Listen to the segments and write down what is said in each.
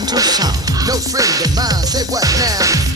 Gentle sound. No friend of mine, say what now?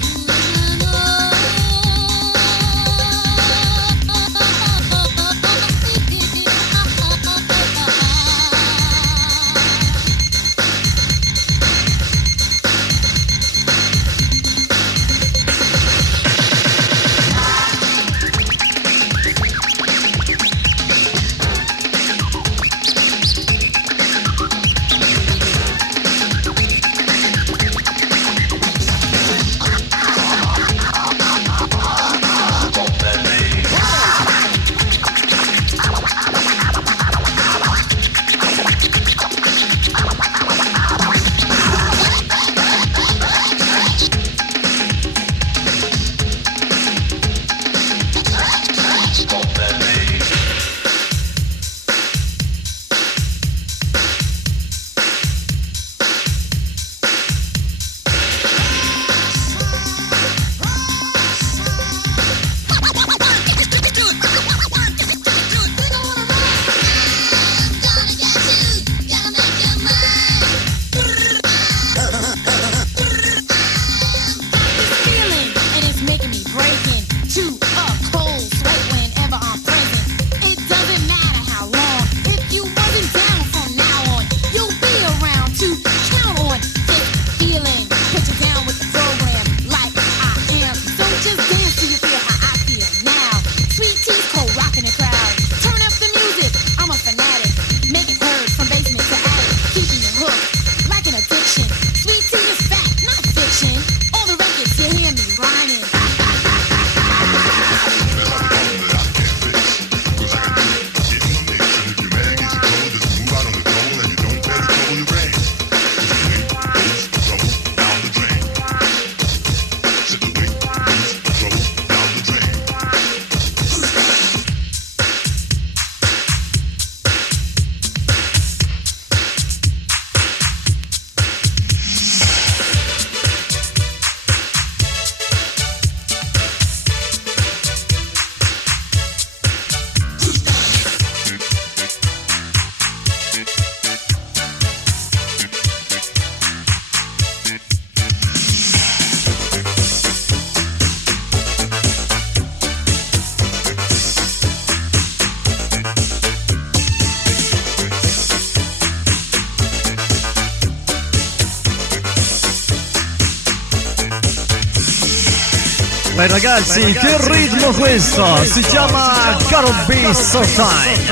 Beh ragazzi, che ritmo questo! Si chiama Carol B. Showtime.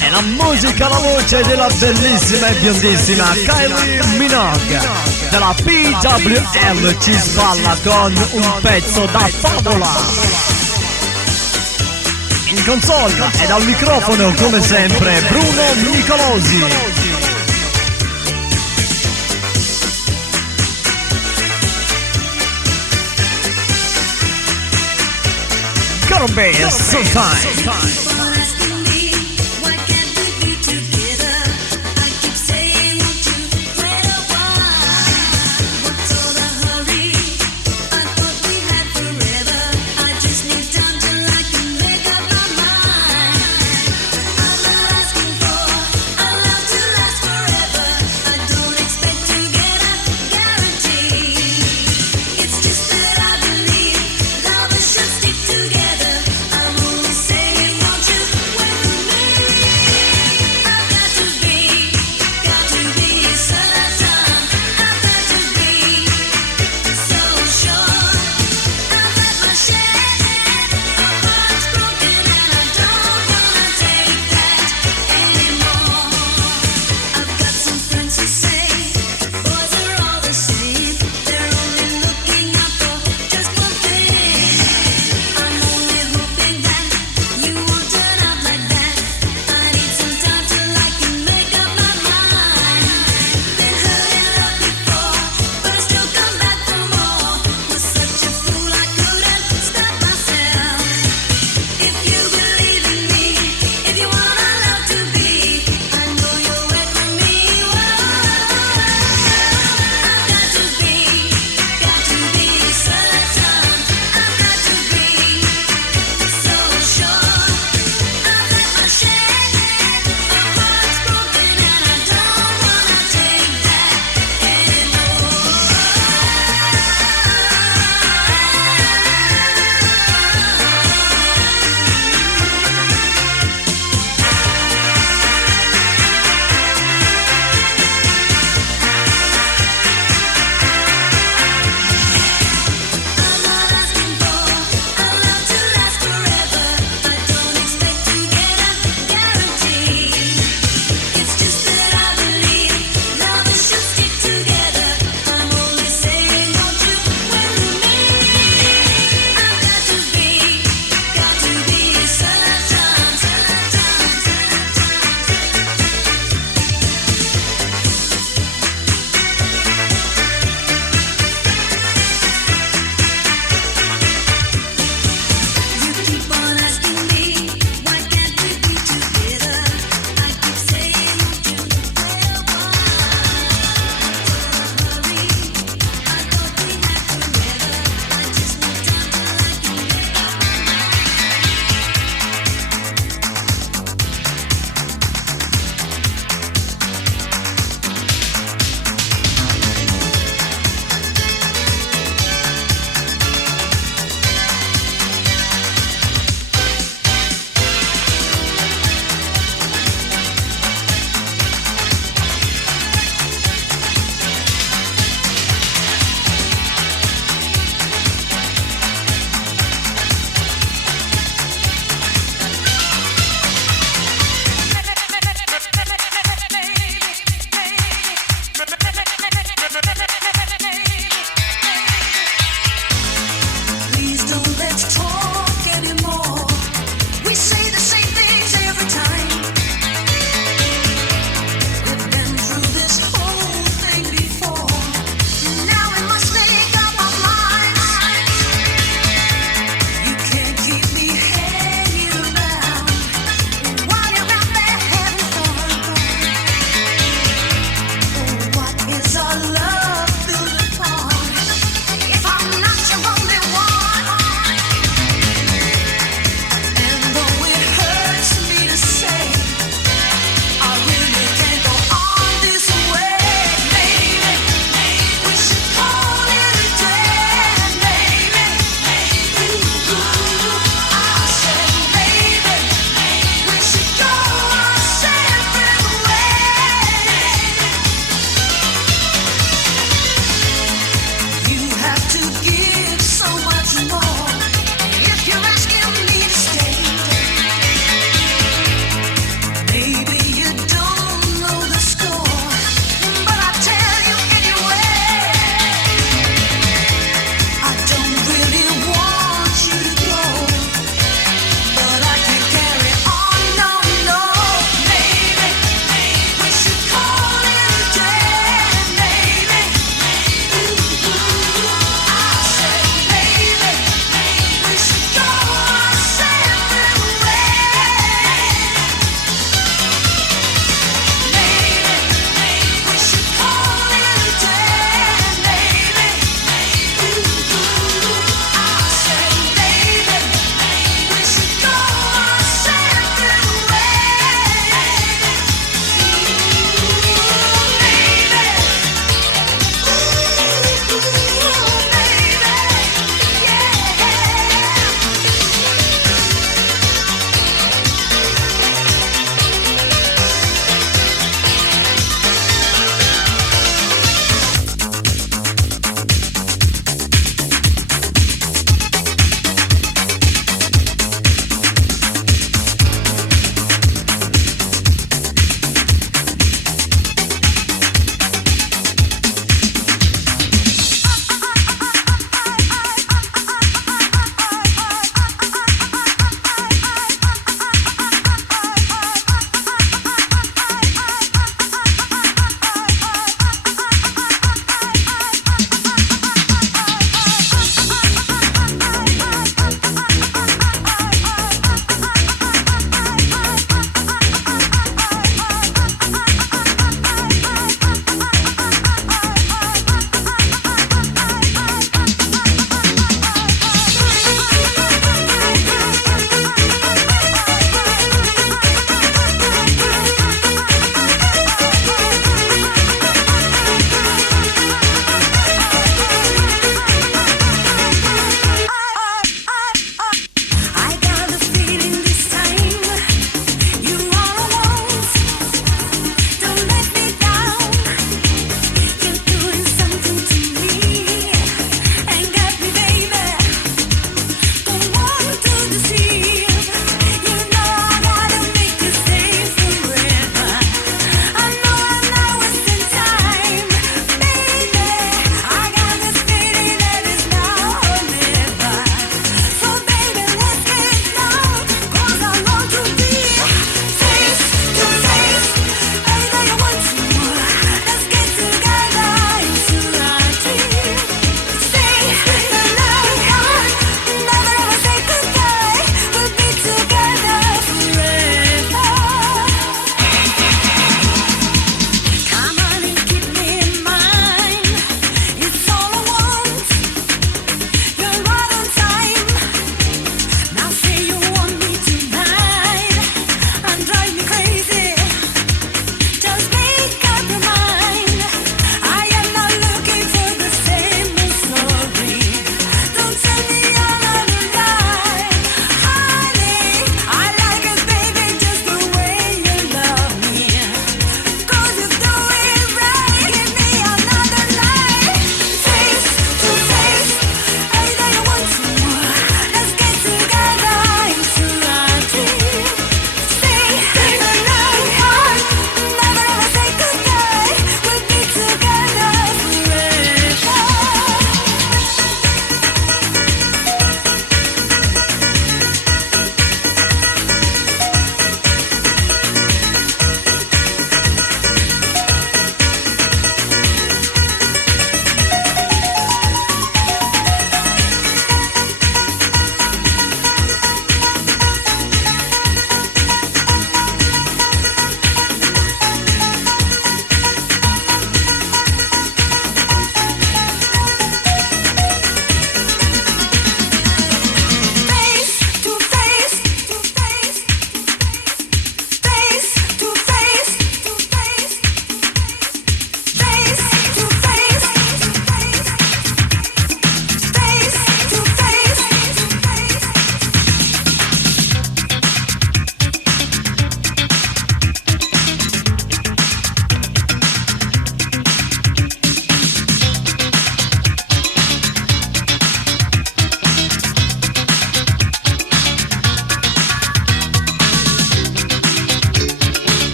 È la musica, la voce della bellissima e biondissima Kylie Minogue. Della PWL ci sballa con un pezzo da favola. In console ed al microfono come sempre Bruno Nicolosi. Carol B. Showtime. Together, I won't say it, won't you?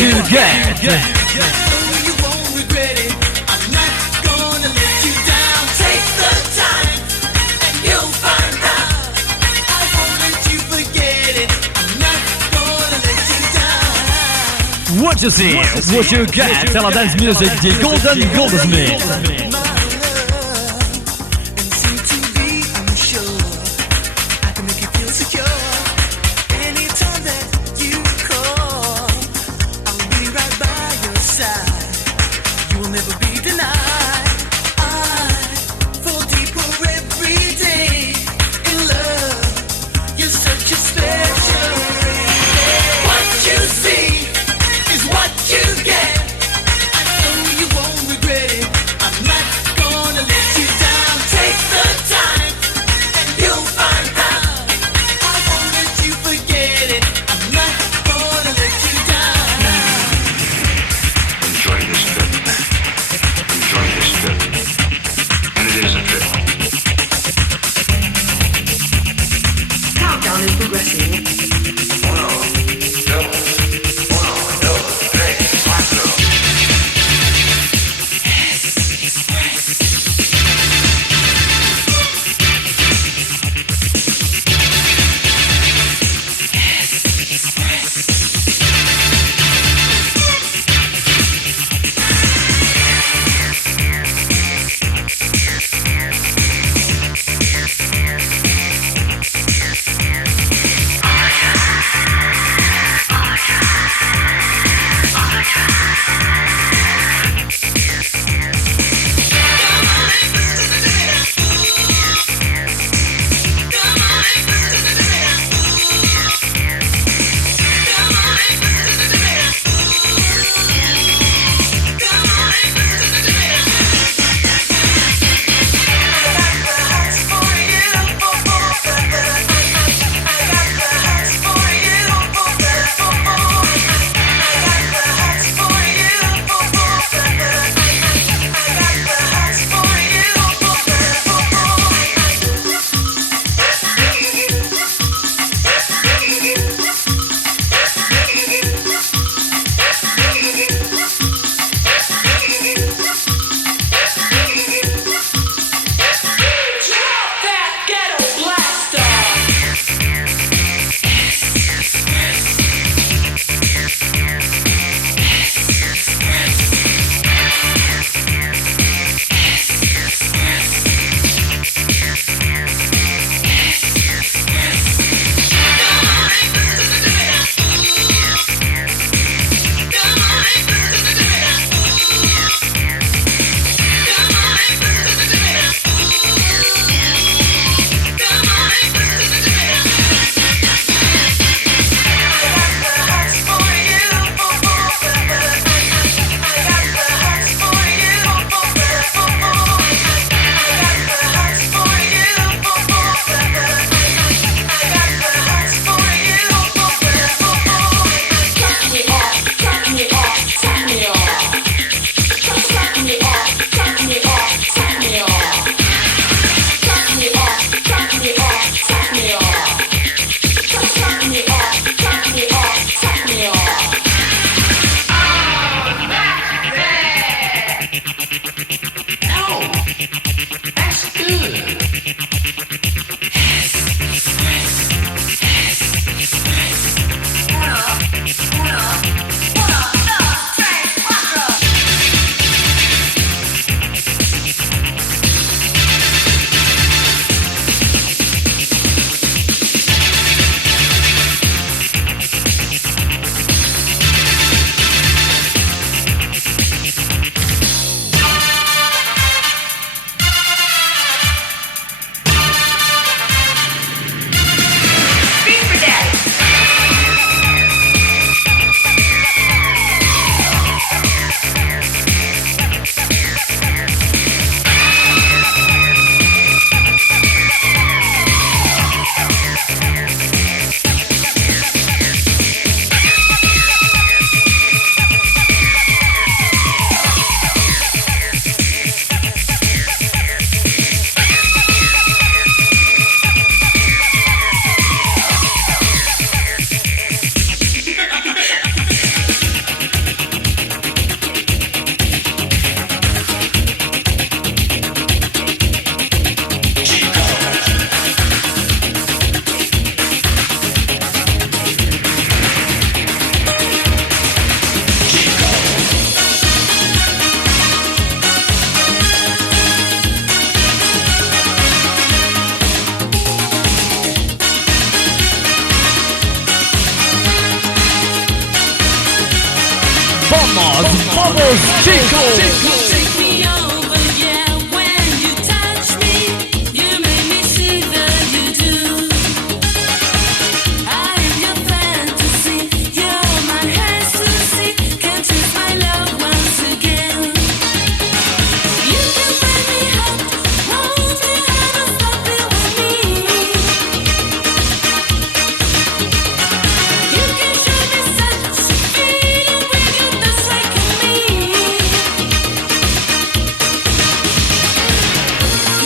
you get. You won't regret it. I'm not gonna let you down. Take the time and you'll find out. I won't let you forget it. I'm not gonna let you down. What you see, what you get. C'est la dance music di Golden Goldsmith. I'm not todos, chicos. Take me over, yeah. When you touch me, you make me see that you do. I am your fantasy, you're my ecstasy. Can't choose my love once again. You can make me hot, won't you ever stop it with me? You can show me such a feeling when you touch like me.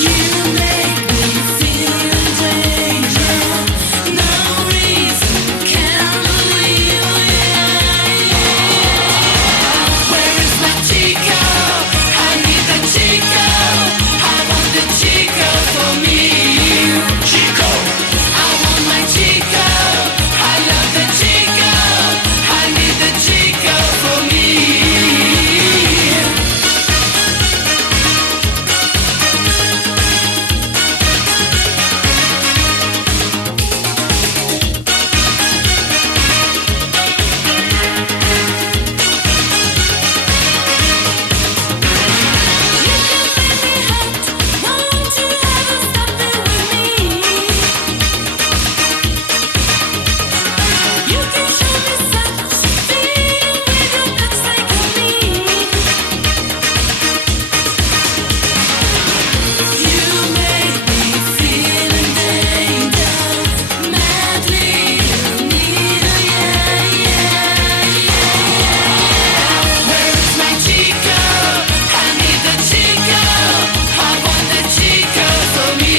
You make me feel in danger. No reason can't believe. Where is my Chico? I need the Chico. I want the Chico for me. Chico. I want my Chico. I love the Chico. I need the Chico for me. You can make me hot, won't you ever stop it with me? You can show me such a feeling when you touch like me. You make me feel in danger, madly in need, Where is my Chico? I need the Chico. I want the Chico for me.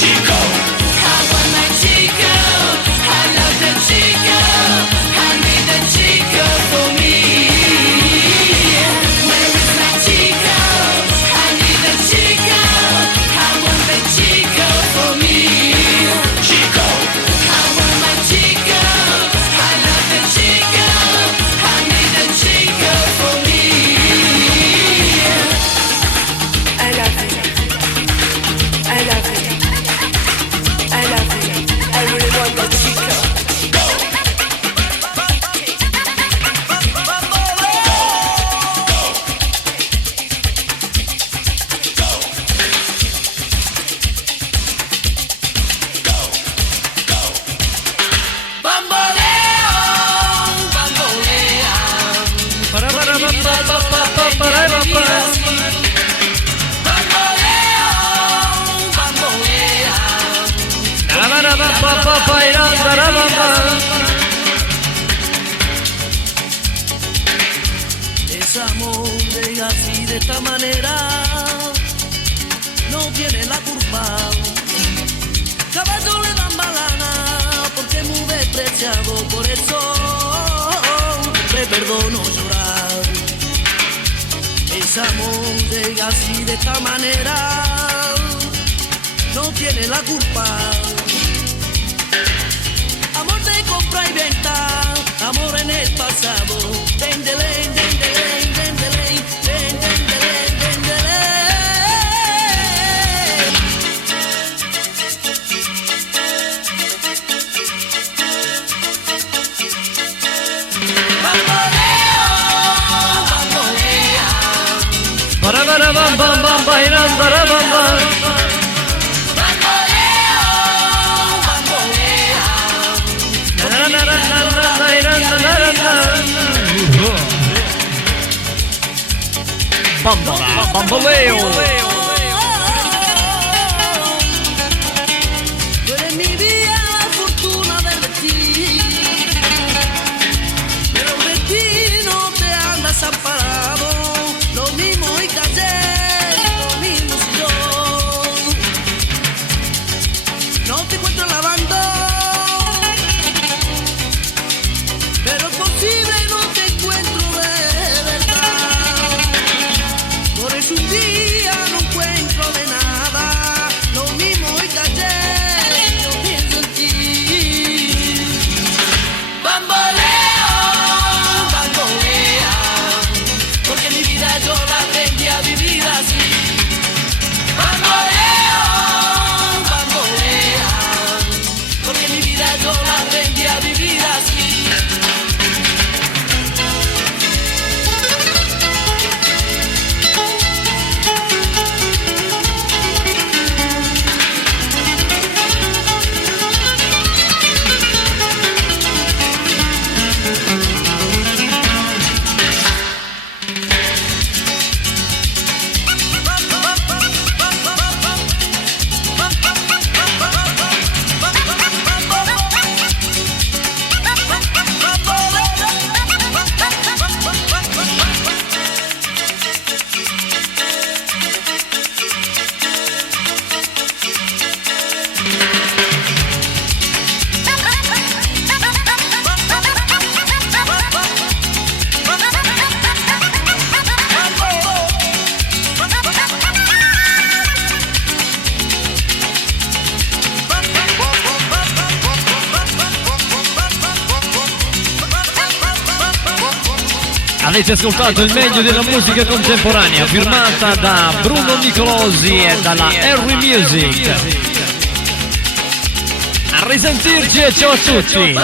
Chico. I want my Chico. I love the Chico. I need the Chico for me. Where is my Chico? I need the Chico. I want the Chico for me. Chico. I want my Chico. I love the Chico. I need the Chico for me. I love you. I love you. I love you. I really want that Chico. Bamboleo, bambolea. Bamboleo, bambolea. Ese amor llega así de esta manera, no tiene la culpa. Caballo le dan balana porque es muy despreciado, por eso te perdono llorar. Ese amor llega así de esta manera, no tiene la culpa. Amor de compra y venta, amor en el pasado. Vendele, vendele, vendele, vendele, vendele. Bamboleo, bambolea. Bamboleo, bambolea. Bamboleo. Tú eres mi vida, la fortuna del destino, pero el destino te anda desamparado. Lo mismo y ayer, lo mismo soy yo. No te encuentro lavando, pero es posible no te encuentro de verdad. Por eso un día no Avete ascoltato il meglio della musica contemporanea firmata da Bruno Nicolosi e dalla Harry Music. A risentirci e ciao a tutti.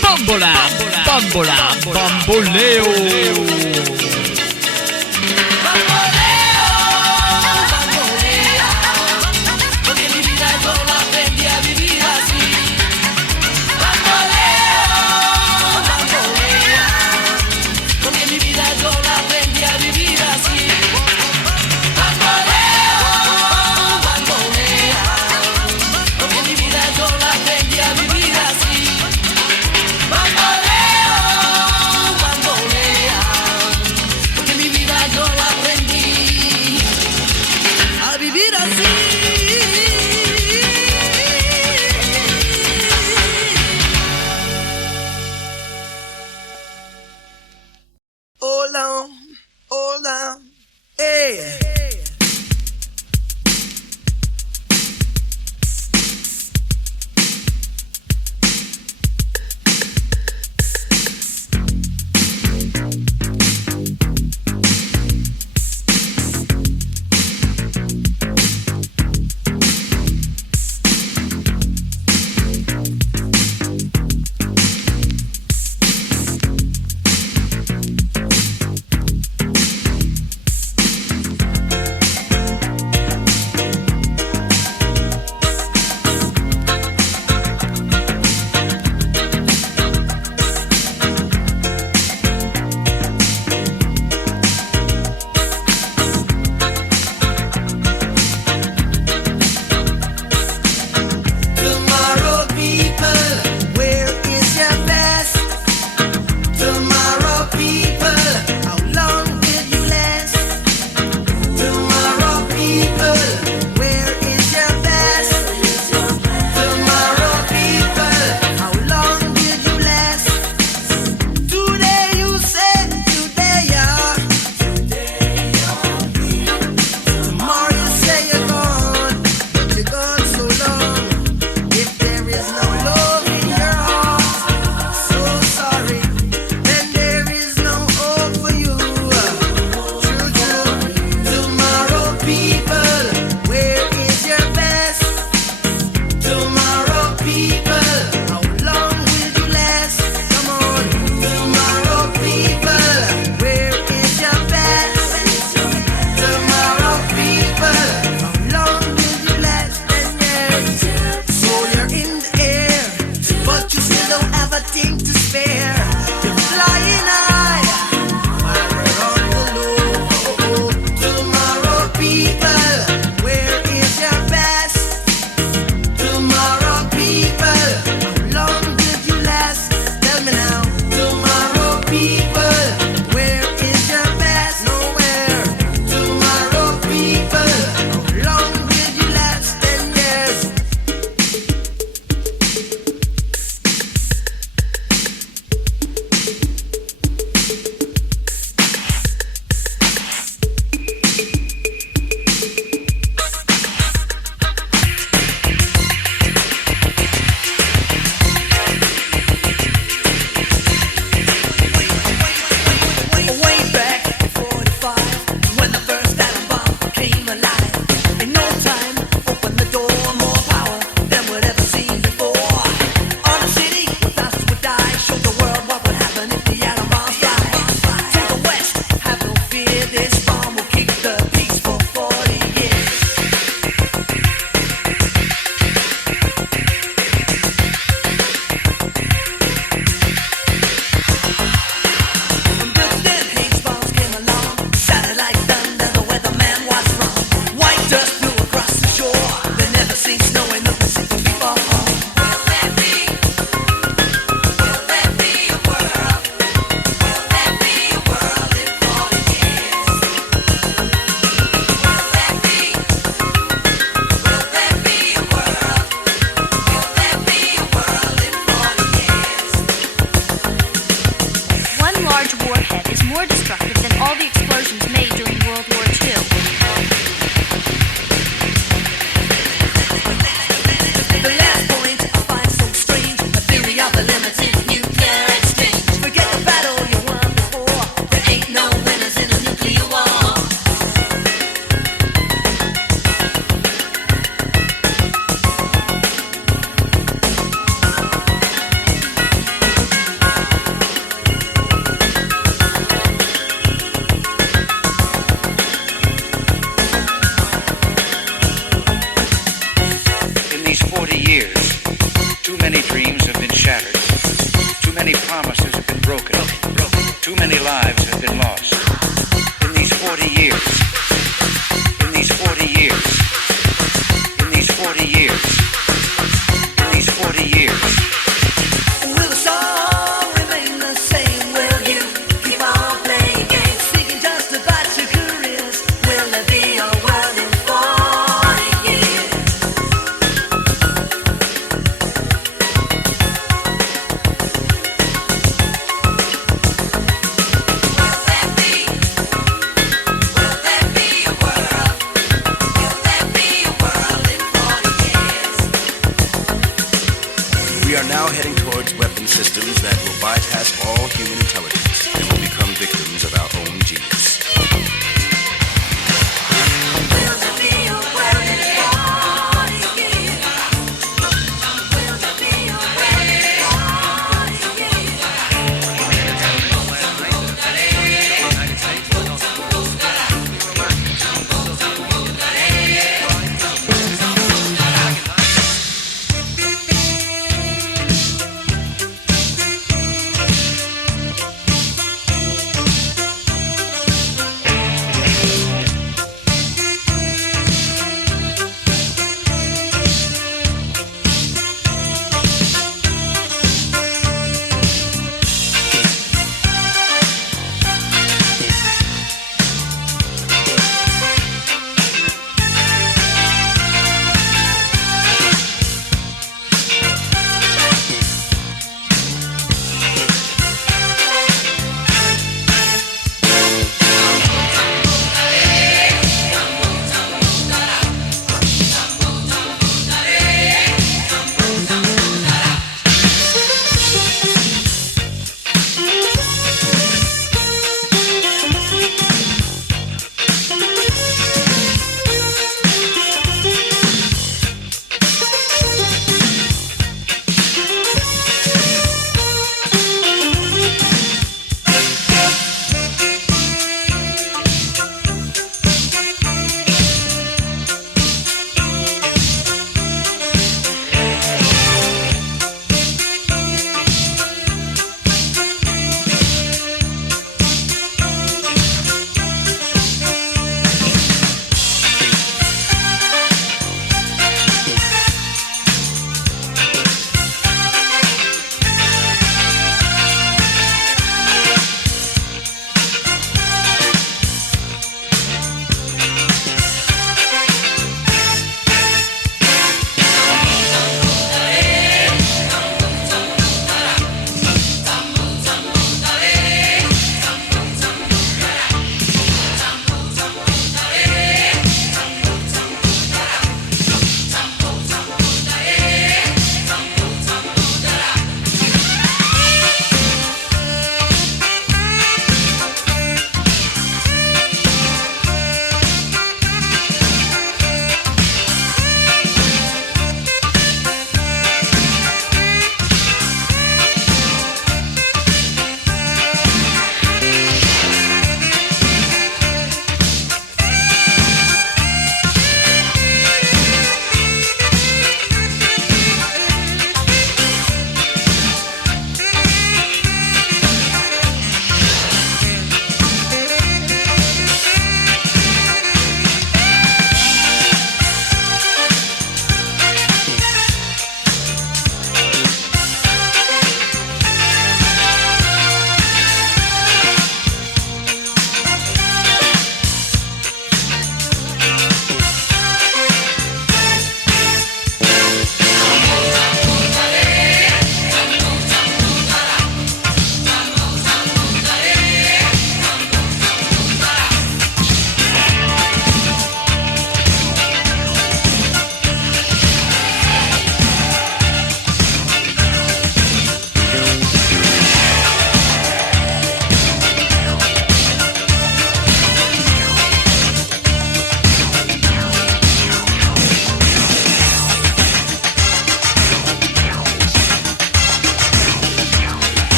Bambola, bambola, bamboleo. Too many lives have been lost. In these 40 years. In these 40 years. In these 40 years. In these 40 years. And will the song remain the same? Will you keep on playing games, thinking just about your careers? Will there be a world in 40 years? We are now heading towards weapon systems that will bypass all human intelligence and will become victims of our own genius. Will there be a world in 40 years? Will there be a world in 40 years?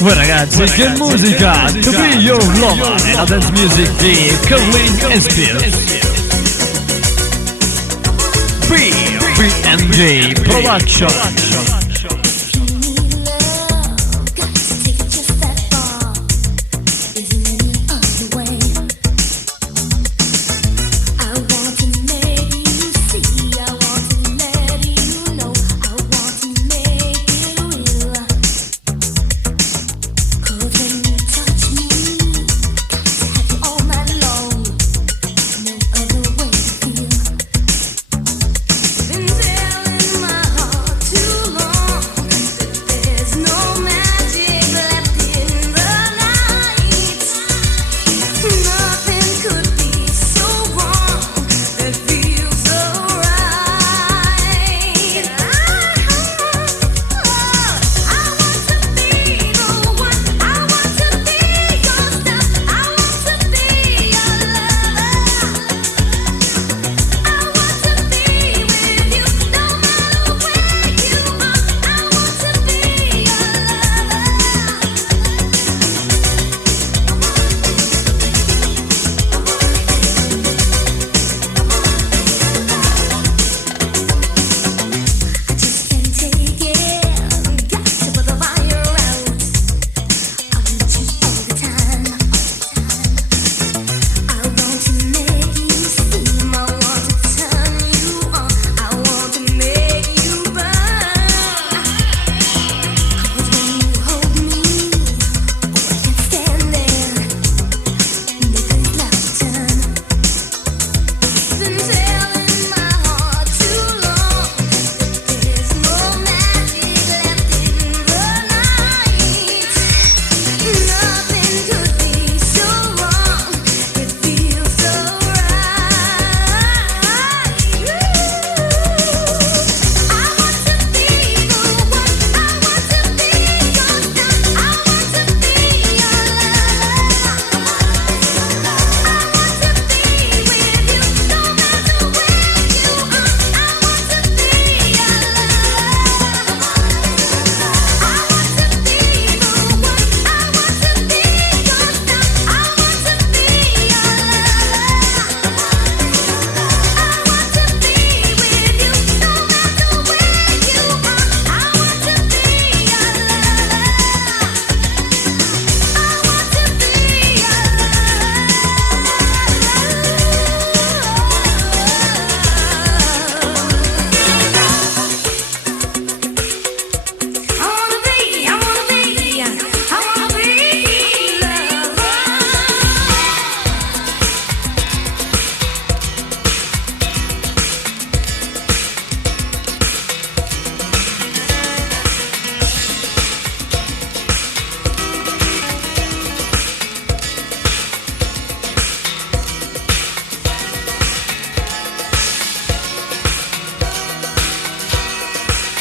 Voi ragazzi, che musica! To Be Your Lover è la dance music di Kathleen Spears. B&J Production.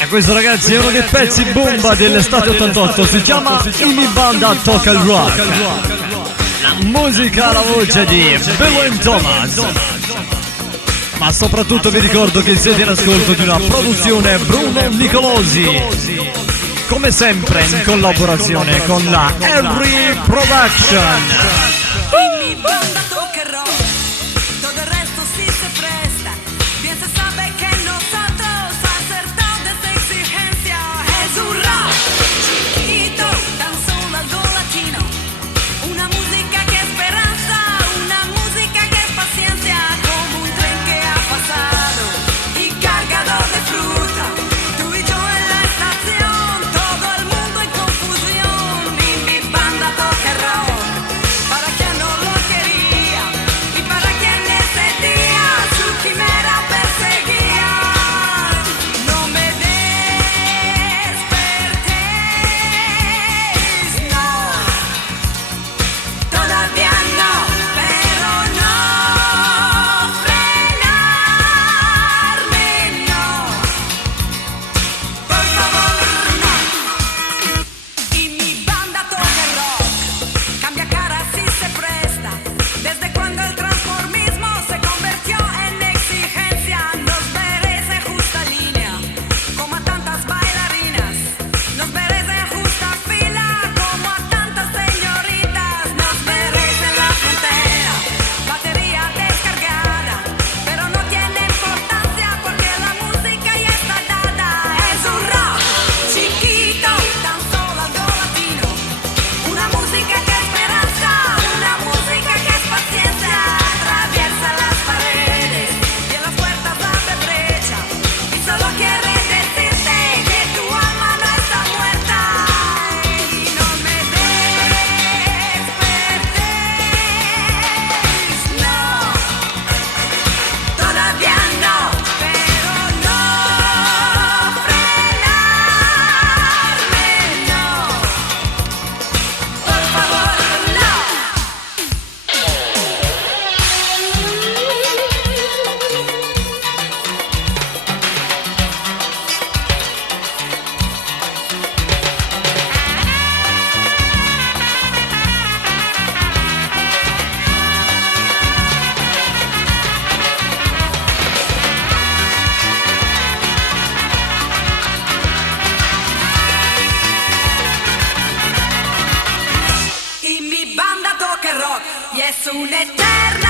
Questo ragazzi è uno dei pezzi bomba dell'estate 88, si chiama Mi Banda Tocca il Rock. La musica, la voce di Belen Thomas. Ma soprattutto vi ricordo che siete in ascolto di una produzione Bruno Nicolosi, come sempre in collaborazione con la Henry Production. Mi banda toca el rock, todo el resto sí se presta. Bien se sabe que nosotros acertado de esta exigencia es un rock chiquito, tan solo algo latino. Una música que es esperanza, una música que es paciencia, como un tren que ha pasado y cargado de fruta. Tú y yo en la estación, todo el mundo en confusión. Y mi banda toca el rock, para quien no lo quería. un'eterna